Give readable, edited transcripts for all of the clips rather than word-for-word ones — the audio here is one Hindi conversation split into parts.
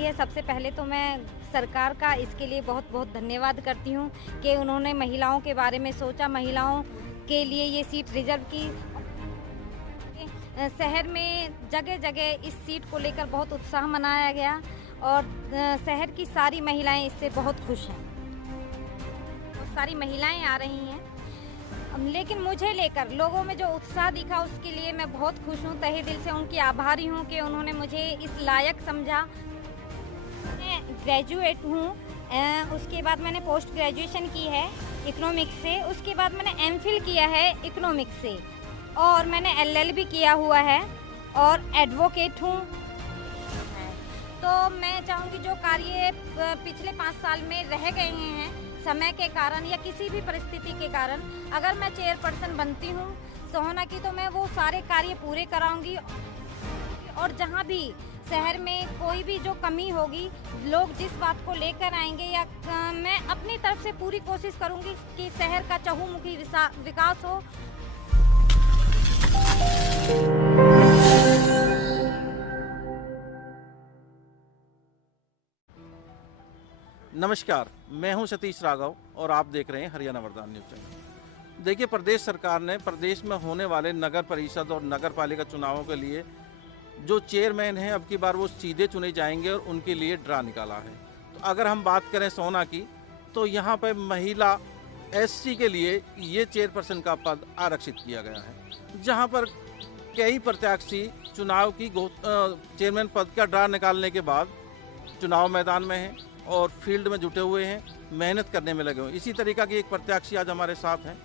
की है, सबसे पहले तो मैं सरकार का इसके लिए बहुत बहुत धन्यवाद करती हूँ कि उन्होंने महिलाओं के बारे में सोचा, महिलाओं के लिए ये सीट रिजर्व की। शहर में जगह जगह इस सीट को लेकर बहुत उत्साह मनाया गया और शहर की सारी महिलाएं इससे बहुत खुश हैं। बहुत सारी महिलाएं आ रही हैं, लेकिन मुझे लेकर लोगों में जो उत्साह दिखा उसके लिए मैं बहुत खुश हूँ। तहे दिल से उनकी आभारी हूँ कि उन्होंने मुझे इस लायक समझा। मैं ग्रेजुएट हूँ, उसके बाद मैंने पोस्ट ग्रेजुएशन की है इकोनॉमिक्स से, उसके बाद मैंने एमफिल किया है इकोनॉमिक्स से और मैंने एलएलबी किया हुआ है और एडवोकेट हूँ। तो मैं चाहूँगी जो कार्य पिछले 5 साल में रह गए हैं समय के कारण या किसी भी परिस्थिति के कारण, अगर मैं चेयरपर्सन बनती हूँ सोहना की, तो मैं वो सारे कार्य पूरे कराऊंगी और जहाँ भी शहर में कोई भी जो कमी होगी, लोग जिस बात को लेकर आएंगे या मैं अपनी तरफ से पूरी कोशिश करूँगी कि शहर का चहुमुखी विकास हो। नमस्कार, मैं हूं सतीश राघव और आप देख रहे हैं हरियाणा वरदान न्यूज चैनल। देखिए, प्रदेश सरकार ने प्रदेश में होने वाले नगर परिषद और नगर पालिका चुनावों के लिए जो चेयरमैन हैं अब की बार वो सीधे चुने जाएंगे और उनके लिए ड्रा निकाला है। तो अगर हम बात करें सोहना की, तो यहाँ पर महिला एससी के लिए ये चेयरपर्सन का पद आरक्षित किया गया है, जहाँ पर कई प्रत्याशी चुनाव की चेयरमैन पद का ड्रा निकालने के बाद चुनाव मैदान में हैं और फील्ड में जुटे हुए हैं, मेहनत करने में लगे हुए। इसी तरीका की एक प्रत्याशी आज हमारे साथ हैं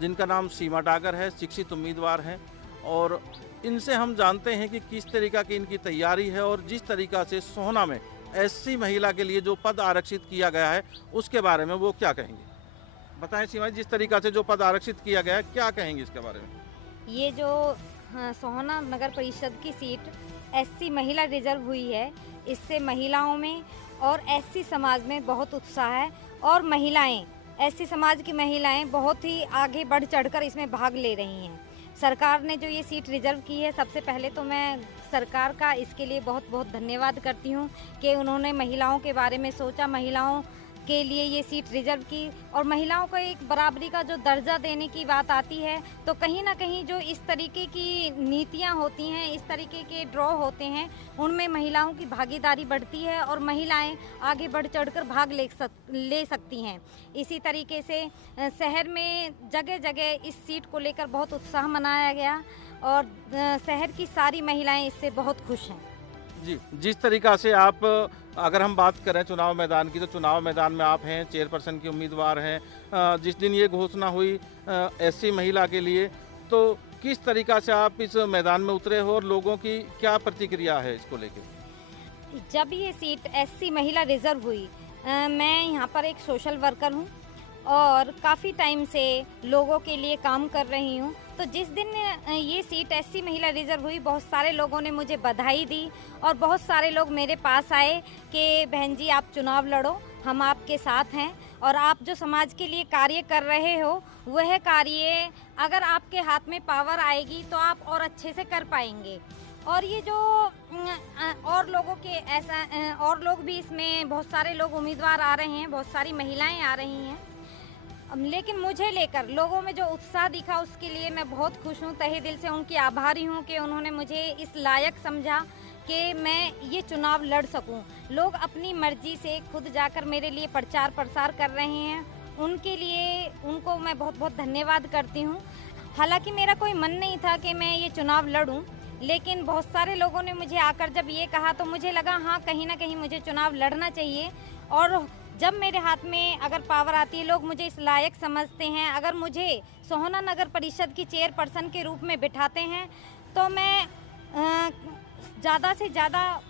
जिनका नाम सीमा डागर है, शिक्षित उम्मीदवार हैं और इनसे हम जानते हैं कि किस तरीका की इनकी तैयारी है और जिस तरीका से सोहना में एससी महिला के लिए जो पद आरक्षित किया गया है उसके बारे में वो क्या कहेंगे। बताएं सीमा, जिस तरीका से जो पद आरक्षित किया गया है क्या कहेंगे इसके बारे में। ये जो सोहना नगर परिषद की सीट एससी महिला रिजर्व हुई है, इससे महिलाओं में और एससी समाज में बहुत उत्साह है और महिलाएं, एससी समाज की महिलाएं बहुत ही आगे बढ़ चढ़कर इसमें भाग ले रही हैं। सरकार ने जो ये सीट रिजर्व की है, सबसे पहले तो मैं सरकार का इसके लिए बहुत बहुत धन्यवाद करती हूँ कि उन्होंने महिलाओं के बारे में सोचा, महिलाओं के लिए ये सीट रिजर्व की और महिलाओं को एक बराबरी का जो दर्जा देने की बात आती है, तो कहीं ना कहीं जो इस तरीके की नीतियां होती हैं, इस तरीके के ड्रॉ होते हैं, उनमें महिलाओं की भागीदारी बढ़ती है और महिलाएं आगे बढ़ चढ़कर भाग ले सकती हैं। इसी तरीके से शहर में जगह जगह इस सीट को लेकर बहुत उत्साह मनाया गया और शहर की सारी महिलाएं इससे बहुत खुश हैं। जी, जिस तरीका से आप, अगर हम बात करें चुनाव मैदान की, तो चुनाव मैदान में आप हैं, चेयरपर्सन की उम्मीदवार हैं। जिस दिन ये घोषणा हुई एससी महिला के लिए, तो किस तरीका से आप इस मैदान में उतरे हो और लोगों की क्या प्रतिक्रिया है इसको लेकर। जब ये सीट एससी महिला रिजर्व हुई, मैं यहाँ पर एक सोशल वर्कर हूँ और काफ़ी टाइम से लोगों के लिए काम कर रही हूँ। तो जिस दिन ये सीट एससी महिला रिजर्व हुई, बहुत सारे लोगों ने मुझे बधाई दी और बहुत सारे लोग मेरे पास आए कि बहन जी आप चुनाव लड़ो, हम आपके साथ हैं और आप जो समाज के लिए कार्य कर रहे हो वह कार्य अगर आपके हाथ में पावर आएगी तो आप और अच्छे से कर पाएंगे। और ये जो और लोगों के ऐसा और लोग भी इसमें, बहुत सारे लोग उम्मीदवार आ रहे हैं, बहुत सारी महिलाएं आ रही हैं, लेकिन मुझे लेकर लोगों में जो उत्साह दिखा उसके लिए मैं बहुत खुश हूँ। तहे दिल से उनकी आभारी हूँ कि उन्होंने मुझे इस लायक समझा कि मैं ये चुनाव लड़ सकूँ। लोग अपनी मर्जी से खुद जाकर मेरे लिए प्रचार प्रसार कर रहे हैं, उनके लिए उनको मैं बहुत बहुत धन्यवाद करती हूँ। हालांकि मेरा कोई मन नहीं था कि मैं ये चुनाव लड़ूँ, लेकिन बहुत सारे लोगों ने मुझे आकर जब ये कहा तो मुझे लगा हाँ, कहीं ना कहीं मुझे चुनाव लड़ना चाहिए। और जब मेरे हाथ में अगर पावर आती है, लोग मुझे इस लायक समझते हैं, अगर मुझे सोहना नगर परिषद की चेयरपर्सन के रूप में बिठाते हैं तो मैं ज़्यादा से ज़्यादा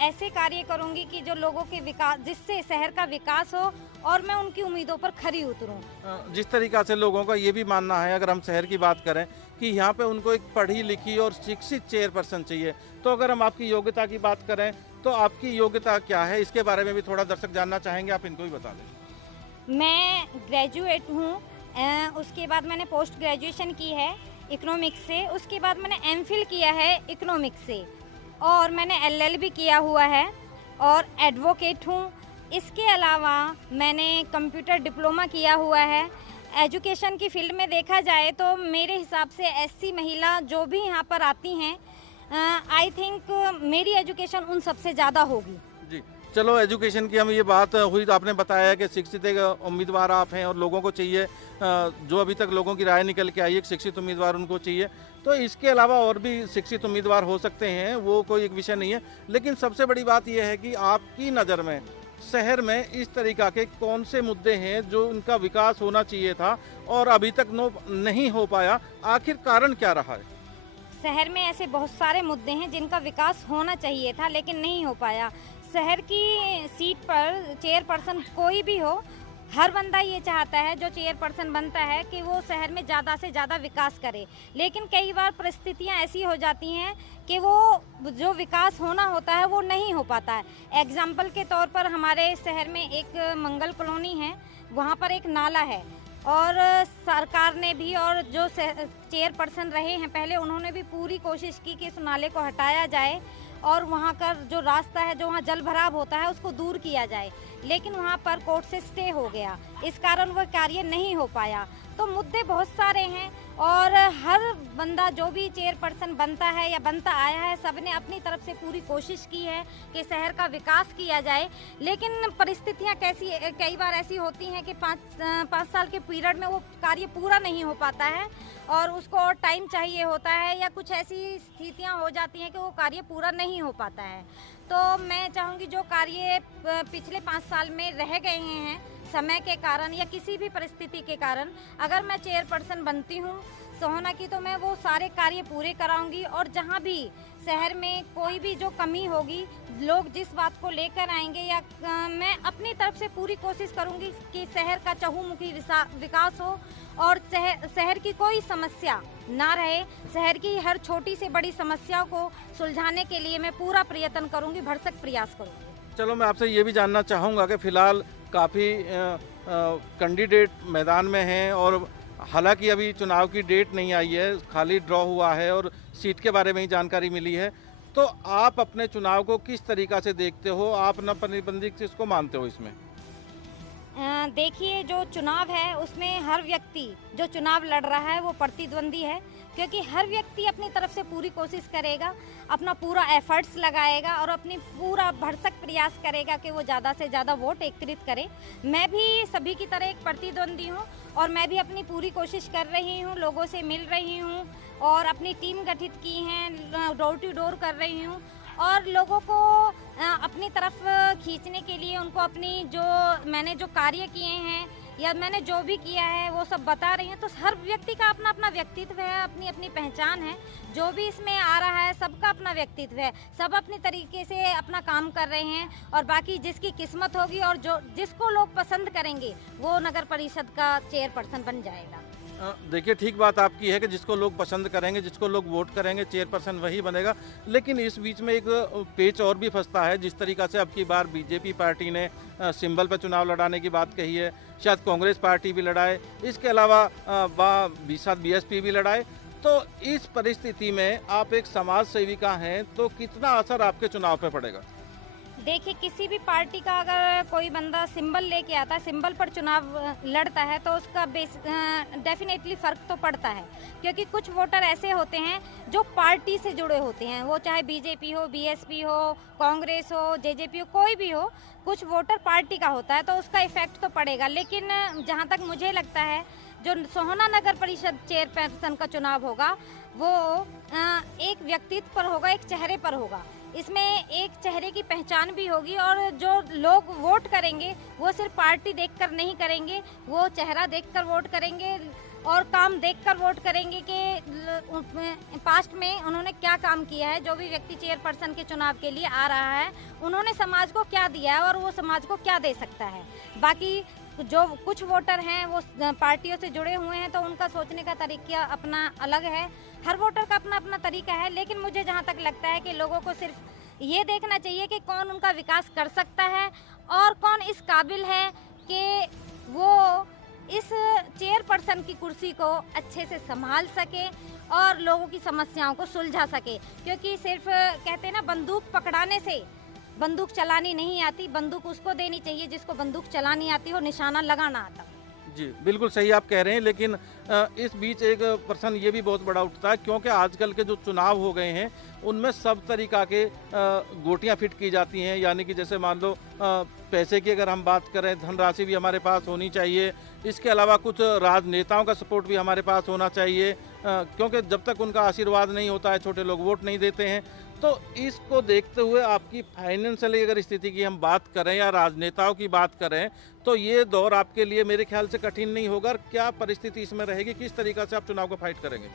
ऐसे कार्य करूंगी कि जो लोगों के विकास, जिससे शहर का विकास हो और मैं उनकी उम्मीदों पर खरी उतरूं। जिस तरीका से लोगों का ये भी मानना है, अगर हम शहर की बात करें, कि यहाँ पे उनको एक पढ़ी लिखी और शिक्षित चेयरपर्सन चाहिए, तो अगर हम आपकी योग्यता की बात करें तो आपकी योग्यता क्या है, इसके बारे में भी थोड़ा दर्शक जानना चाहेंगे, आप इनको भी बता दें। मैं ग्रेजुएट हूँ, उसके बाद मैंने पोस्ट ग्रेजुएशन की है इकोनॉमिक्स से, उसके बाद मैंने एमफिल किया है इकोनॉमिक्स से और मैंने एलएलबी किया हुआ है और एडवोकेट हूँ। इसके अलावा मैंने कंप्यूटर डिप्लोमा किया हुआ है। एजुकेशन की फील्ड में देखा जाए तो मेरे हिसाब से एससी महिला जो भी यहाँ पर आती हैं, आई थिंक मेरी एजुकेशन उन सबसे ज़्यादा होगी। जी, चलो एजुकेशन की हम ये बात हुई तो आपने बताया कि शिक्षित एक उम्मीदवार आप हैं और लोगों को चाहिए, जो अभी तक लोगों की राय निकल के आई है, एक शिक्षित उम्मीदवार उनको चाहिए। तो इसके अलावा और भी शिक्षित उम्मीदवार हो सकते हैं, वो कोई एक विषय नहीं है। लेकिन सबसे बड़ी बात यह है कि आपकी नज़र में शहर में इस तरीक़ा के कौन से मुद्दे हैं जो उनका विकास होना चाहिए था और अभी तक नहीं हो पाया, आखिर कारण क्या रहा है? शहर में ऐसे बहुत सारे मुद्दे हैं जिनका विकास होना चाहिए था लेकिन नहीं हो पाया। शहर की सीट पर चेयरपर्सन कोई भी हो, हर बंदा ये चाहता है जो चेयरपर्सन बनता है कि वो शहर में ज़्यादा से ज़्यादा विकास करे। लेकिन कई बार परिस्थितियाँ ऐसी हो जाती हैं कि वो जो विकास होना होता है वो नहीं हो पाता है। एग्जाम्पल के तौर पर हमारे शहर में एक मंगल कॉलोनी है, वहाँ पर एक नाला है और सरकार ने भी और जो चेयरपर्सन रहे हैं पहले, उन्होंने भी पूरी कोशिश की कि इस नाले को हटाया जाए और वहाँ का जो रास्ता है, जो वहाँ जल भराव होता है, उसको दूर किया जाए। लेकिन वहाँ पर कोर्ट से स्टे हो गया, इस कारण वह कार्य नहीं हो पाया। तो मुद्दे बहुत सारे हैं और हर बंदा जो भी चेयरपर्सन बनता है या बनता आया है, सबने अपनी तरफ से पूरी कोशिश की है कि शहर का विकास किया जाए। लेकिन परिस्थितियाँ कई बार ऐसी होती हैं कि पाँच साल के पीरियड में वो कार्य पूरा नहीं हो पाता है और उसको और टाइम चाहिए होता है, या कुछ ऐसी स्थितियाँ हो जाती हैं कि वो कार्य पूरा नहीं हो पाता है। तो मैं चाहूँगी जो कार्य पिछले 5 साल में रह गए हैं समय के कारण या किसी भी परिस्थिति के कारण, अगर मैं चेयरपर्सन बनती हूँ सोहना की, तो मैं वो सारे कार्य पूरे कराऊंगी। और जहाँ भी शहर में कोई भी जो कमी होगी, लोग जिस बात को लेकर आएंगे, या मैं अपनी तरफ से पूरी कोशिश करूंगी कि शहर का चहुमुखी विकास हो और शहर की कोई समस्या ना रहे। शहर की हर छोटी से बड़ी समस्या को सुलझाने के लिए मैं पूरा प्रयत्न करूंगी, भरसक प्रयास करूंगी। चलो, मैं आपसे ये भी जानना चाहूँगा कि फ़िलहाल काफ़ी कैंडिडेट मैदान में हैं और हालांकि अभी चुनाव की डेट नहीं आई है, खाली ड्रॉ हुआ है और सीट के बारे में ही जानकारी मिली है। तो आप अपने चुनाव को किस तरीक़ा से देखते हो? आप न प्रतिबंधित किसको मानते हो इसमें? देखिए, जो चुनाव है उसमें हर व्यक्ति जो चुनाव लड़ रहा है वो प्रतिद्वंदी है, क्योंकि हर व्यक्ति अपनी तरफ से पूरी कोशिश करेगा, अपना पूरा एफर्ट्स लगाएगा और अपनी पूरा भरसक प्रयास करेगा कि वो ज़्यादा से ज़्यादा वोट एकत्रित करे। मैं भी सभी की तरह एक प्रतिद्वंदी हूँ और मैं भी अपनी पूरी कोशिश कर रही हूँ, लोगों से मिल रही हूँ और अपनी टीम गठित की हैं, डोर टू डोर कर रही हूँ और लोगों को अपनी तरफ खींचने के लिए उनको अपनी मैंने जो कार्य किए हैं या मैंने जो भी किया है वो सब बता रही हैं। तो हर व्यक्ति का अपना अपना व्यक्तित्व है, अपनी अपनी पहचान है। जो भी इसमें आ रहा है सबका अपना व्यक्तित्व है, सब अपने तरीके से अपना काम कर रहे हैं और बाकी जिसकी किस्मत होगी और जिसको लोग पसंद करेंगे वो नगर परिषद का चेयरपर्सन बन जाएगा। देखिए, ठीक बात आपकी है कि जिसको लोग पसंद करेंगे, जिसको लोग वोट करेंगे, चेयरपर्सन वही बनेगा। लेकिन इस बीच में एक पेच और भी फंसता है। जिस तरीक़ा से अब की बार बीजेपी पार्टी ने सिंबल पर चुनाव लड़ाने की बात कही है, शायद कांग्रेस पार्टी भी लड़ाए, इसके अलावा बीएसपी भी लड़ाए। तो इस परिस्थिति में आप एक समाज सेविका हैं, तो कितना असर आपके चुनाव पर पड़ेगा? देखिए, किसी भी पार्टी का अगर कोई बंदा सिंबल लेके आता है, सिंबल पर चुनाव लड़ता है, तो उसका डेफिनेटली फ़र्क तो पड़ता है, क्योंकि कुछ वोटर ऐसे होते हैं जो पार्टी से जुड़े होते हैं, वो चाहे बीजेपी हो, बीएसपी हो, कांग्रेस हो, जेजेपी हो, कोई भी हो, कुछ वोटर पार्टी का होता है, तो उसका इफ़ेक्ट तो पड़ेगा। लेकिन जहाँ तक मुझे लगता है, जो सोहना नगर परिषद चेयरपर्सन का चुनाव होगा वो एक व्यक्तित्व पर होगा, एक चेहरे पर होगा। इसमें एक चेहरे की पहचान भी होगी और जो लोग वोट करेंगे वो सिर्फ पार्टी देखकर नहीं करेंगे, वो चेहरा देखकर वोट करेंगे और काम देखकर वोट करेंगे कि पास्ट में उन्होंने क्या काम किया है। जो भी व्यक्ति चेयरपर्सन के चुनाव के लिए आ रहा है, उन्होंने समाज को क्या दिया है और वो समाज को क्या दे सकता है। बाकी जो कुछ वोटर हैं वो पार्टियों से जुड़े हुए हैं, तो उनका सोचने का तरीका अपना अलग है। हर वोटर का अपना अपना तरीका है। लेकिन मुझे जहाँ तक लगता है कि लोगों को सिर्फ ये देखना चाहिए कि कौन उनका विकास कर सकता है और कौन इस काबिल है कि वो इस चेयरपर्सन की कुर्सी को अच्छे से संभाल सके और लोगों की समस्याओं को सुलझा सके। क्योंकि सिर्फ कहते हैं ना, बंदूक पकड़ाने से बंदूक चलानी नहीं आती, बंदूक उसको देनी चाहिए जिसको बंदूक चलानी आती हो, निशाना लगाना आता। जी, बिल्कुल सही आप कह रहे हैं, लेकिन इस बीच एक प्रश्न ये भी बहुत बड़ा उठता है, क्योंकि आजकल के जो चुनाव हो गए हैं उनमें सब तरीक़ा के गोटियां फिट की जाती हैं। यानी कि जैसे मान लो पैसे की अगर हम बात करें, धनराशि भी हमारे पास होनी चाहिए, इसके अलावा कुछ राजनेताओं का सपोर्ट भी हमारे पास होना चाहिए, क्योंकि जब तक उनका आशीर्वाद नहीं होता है छोटे लोग वोट नहीं देते हैं। तो इसको देखते हुए आपकी फाइनेंशियली अगर स्थिति की हम बात करें या राजनेताओं की बात करें, तो ये दौर आपके लिए मेरे ख्याल से कठिन नहीं होगा। और क्या परिस्थिति इसमें रहेगी, किस तरीक़ा से आप चुनाव को फाइट करेंगे?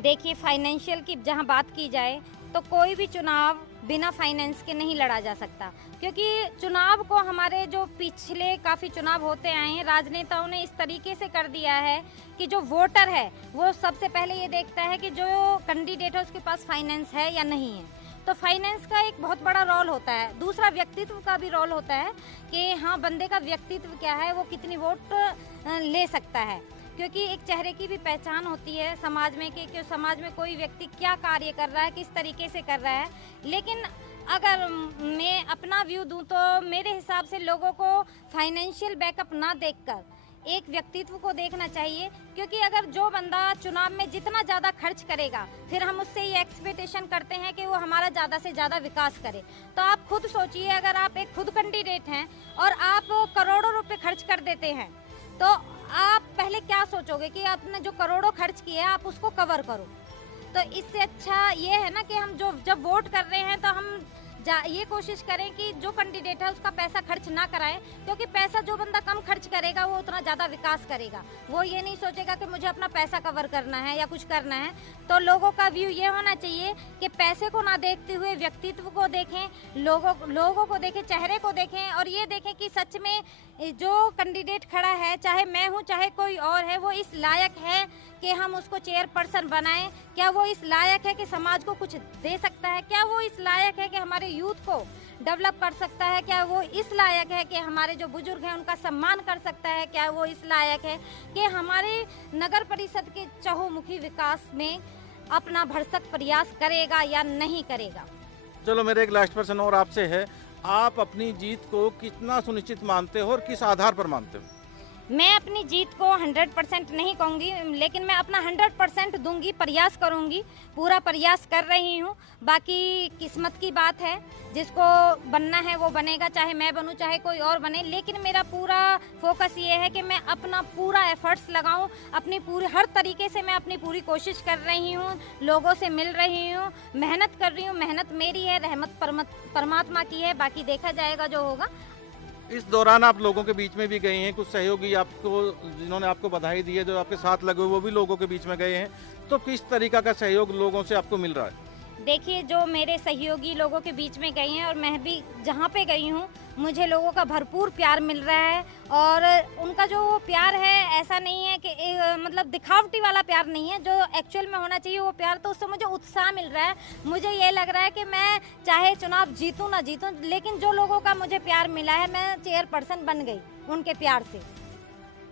देखिए, फाइनेंशियल की जहां बात की जाए तो कोई भी चुनाव बिना फाइनेंस के नहीं लड़ा जा सकता, क्योंकि चुनाव को हमारे जो पिछले काफ़ी चुनाव होते आए हैं, राजनेताओं ने इस तरीके से कर दिया है कि जो वोटर है वो सबसे पहले ये देखता है कि जो कैंडिडेट है उसके पास फाइनेंस है या नहीं है। तो फाइनेंस का एक बहुत बड़ा रोल होता है। दूसरा, व्यक्तित्व का भी रोल होता है कि हाँ, बंदे का व्यक्तित्व क्या है, वो कितनी वोट ले सकता है, क्योंकि एक चेहरे की भी पहचान होती है समाज में कि समाज में कोई व्यक्ति क्या कार्य कर रहा है, किस तरीके से कर रहा है। लेकिन अगर मैं अपना व्यू दूं तो मेरे हिसाब से लोगों को फाइनेंशियल बैकअप ना देखकर एक व्यक्तित्व को देखना चाहिए, क्योंकि अगर जो बंदा चुनाव में जितना ज़्यादा खर्च करेगा, फिर हम उससे ये एक्सपेक्टेशन करते हैं कि वो हमारा ज़्यादा से ज़्यादा विकास करे। तो आप खुद सोचिए, अगर आप एक खुद कैंडिडेट हैं और आप करोड़ों रुपए खर्च कर देते हैं, तो आप पहले क्या सोचोगे कि आपने जो करोड़ों खर्च किए आप उसको कवर करो। तो इससे अच्छा ये है ना कि हम जब वोट कर रहे हैं तो हम ये कोशिश करें कि जो कैंडिडेट है उसका पैसा खर्च ना कराएं, क्योंकि पैसा जो बंदा कम खर्च करेगा वो उतना ज़्यादा विकास करेगा। वो ये नहीं सोचेगा कि मुझे अपना पैसा कवर करना है या कुछ करना है। तो लोगों का व्यू ये होना चाहिए कि पैसे को ना देखते हुए व्यक्तित्व को देखें, लोगों को देखें, चेहरे को देखें, और ये देखें कि सच में जो कैंडिडेट खड़ा है, चाहे मैं हूँ चाहे कोई और है, वो इस लायक है कि हम उसको चेयरपर्सन बनाएं। क्या वो इस लायक है कि समाज को कुछ दे सकता है? क्या वो इस लायक है कि हमारे यूथ को डेवलप कर सकता है? क्या वो इस लायक है कि हमारे जो बुजुर्ग हैं उनका सम्मान कर सकता है? क्या वो इस लायक है कि हमारे नगर परिषद के चहुमुखी विकास में अपना भरसक प्रयास करेगा या नहीं करेगा? चलो, मेरे एक लास्ट प्रश्न और आपसे है, आप अपनी जीत को कितना सुनिश्चित मानते हो और किस आधार पर मानते हो? मैं अपनी जीत को 100% नहीं कहूँगी, लेकिन मैं अपना 100% दूंगी, प्रयास करूँगी, पूरा प्रयास कर रही हूँ। बाकी किस्मत की बात है, जिसको बनना है वो बनेगा, चाहे मैं बनूँ चाहे कोई और बने। लेकिन मेरा पूरा फोकस ये है कि मैं अपना पूरा एफर्ट्स लगाऊँ, अपनी पूरी हर तरीके से मैं अपनी पूरी कोशिश कर रही हूँ, लोगों से मिल रही हूँ, मेहनत कर रही हूँ। मेहनत मेरी है, रहमत परमात्मा की है, बाकी देखा जाएगा जो होगा। इस दौरान आप लोगों के बीच में भी गए हैं, कुछ सहयोगी आपको जिन्होंने आपको बधाई दी है, जो आपके साथ लगे हुए वो भी लोगों के बीच में गए हैं, तो किस तरीका का सहयोग लोगों से आपको मिल रहा है? देखिए, जो मेरे सहयोगी लोगों के बीच में गई हैं और मैं भी जहाँ पे गई हूँ, मुझे लोगों का भरपूर प्यार मिल रहा है। और उनका जो प्यार है, ऐसा नहीं है कि मतलब दिखावटी वाला प्यार नहीं है, जो एक्चुअल में होना चाहिए वो प्यार। तो उससे मुझे उत्साह मिल रहा है। मुझे ये लग रहा है कि मैं चाहे चुनाव जीतूँ ना जीतूँ, लेकिन जो लोगों का मुझे प्यार मिला है, मैं चेयरपर्सन बन गई उनके प्यार से।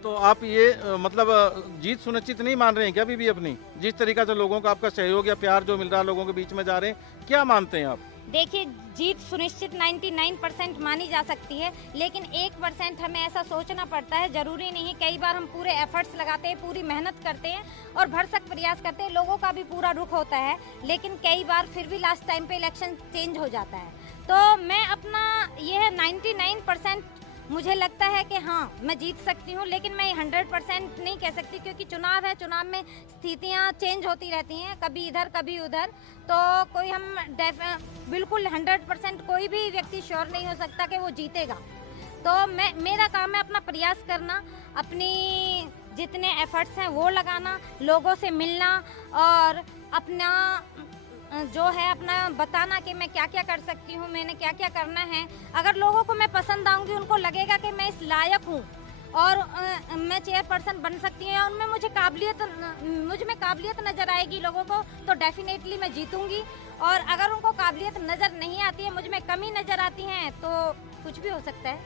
तो आप ये मतलब जीत सुनिश्चित नहीं मान रहे हैं क्या अभी भी अपनी? जिस तरीका से लोगों का आपका सहयोग या प्यार जो मिल रहा है, लोगों के बीच में जा रहे हैं, क्या मानते हैं आप? देखिए, जीत सुनिश्चित 99% मानी जा सकती है, लेकिन 1% हमें ऐसा सोचना पड़ता है। ज़रूरी नहीं, कई बार हम पूरे एफर्ट्स लगाते हैं, पूरी मेहनत करते हैं और भरसक प्रयास करते हैं, लोगों का भी पूरा रुख होता है, लेकिन कई बार फिर भी लास्ट टाइम पे इलेक्शन चेंज हो जाता है। तो मैं अपना ये है 99% मुझे लगता है कि हाँ, मैं जीत सकती हूँ, लेकिन मैं 100% नहीं कह सकती, क्योंकि चुनाव है, चुनाव में स्थितियाँ चेंज होती रहती हैं, कभी इधर कभी उधर। तो कोई हम बिल्कुल 100% कोई भी व्यक्ति श्योर नहीं हो सकता कि वो जीतेगा। तो मेरा काम है अपना प्रयास करना, अपनी जितने एफर्ट्स हैं वो लगाना, लोगों से मिलना और अपना जो है अपना बताना कि मैं क्या क्या कर सकती हूँ, मैंने क्या क्या करना है। अगर लोगों को मैं पसंद आऊँगी, उनको लगेगा कि मैं इस लायक हूँ और मैं चेयरपर्सन बन सकती हूँ, उनमें मुझ में काबिलियत नज़र आएगी लोगों को, तो डेफिनेटली मैं जीतूँगी। और अगर उनको काबिलियत नज़र नहीं आती है, मुझ में कमी नज़र आती है, तो कुछ भी हो सकता है।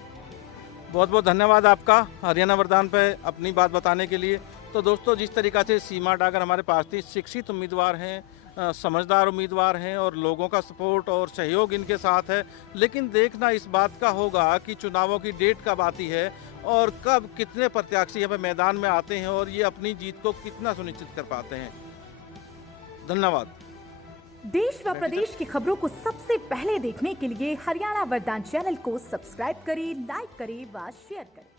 बहुत बहुत धन्यवाद आपका हरियाणा वरदान पे अपनी बात बताने के लिए। तो दोस्तों, जिस तरीक़ा से सीमा डागर हमारे पास थी, शिक्षित उम्मीदवार हैं, समझदार उम्मीदवार हैं और लोगों का सपोर्ट और सहयोग इनके साथ है। लेकिन देखना इस बात का होगा कि चुनावों की डेट कब आती है और कब कितने प्रत्याशी यहाँ पे मैदान में आते हैं और ये अपनी जीत को कितना सुनिश्चित कर पाते हैं। धन्यवाद। देश व प्रदेश की खबरों को सबसे पहले देखने के लिए हरियाणा वरदान चैनल को सब्सक्राइब करें, लाइक करें व शेयर करें।